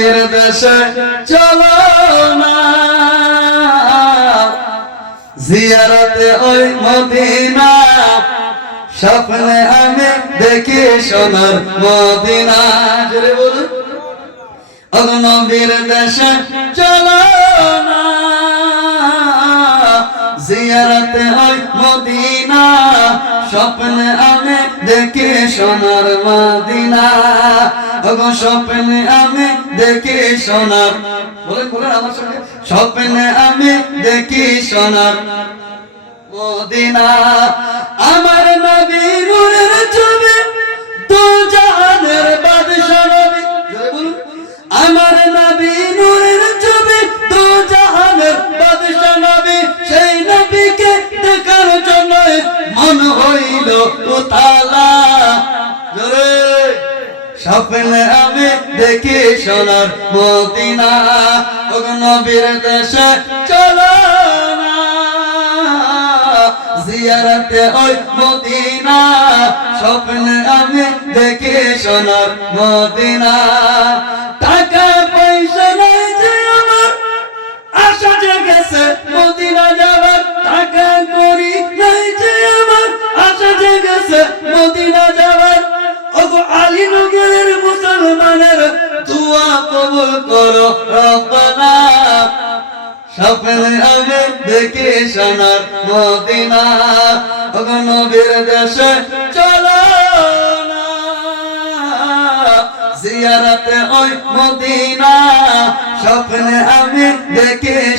নবীর দেশে চলো না। জিয়ারতে ওই মদিনা, স্বপ্নে আমি দেখি সোনার মদিনা। জোরে বলুন। ও নবীর দেশে চলো না। জিয়ারতে ওই মদিনা, স্বপ্নে আমি দেখি সোনার মদিনা। ওগো স্বপ্নে আমি দেখি সোনার। বলেন বলেন আমার সঙ্গে। স্বপ্নে আমি দেখি সোনার। মদিনা, আমার ছবি তো জাহানের বাদশা নবী আমার নবী নূরের ছবি তো জাহানের বাদশা নবী। সেই নবীকে দেখার জন্য মন হইল জোরে। স্বপ্নে দেখি সোনার মদিনা। নবীর দেশে চলো জিয়ারতে ওই মদিনা। স্বপ্নে আমি দেখি সোনার মদিনা। টাকা পয়সা নাই যে আমার। আশা মদিনা যাবার কবুল করো রব্বানা। স্বপ্নে আমি দেখি সোনার মদিনা। নবীর দেশে চলো জিয়ারতে ওই মদিনা। আমি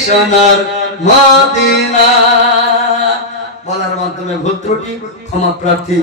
সোনার মদিনা। বলার মাধ্যমে ভুল ত্রুটি, ক্ষমা প্রার্থী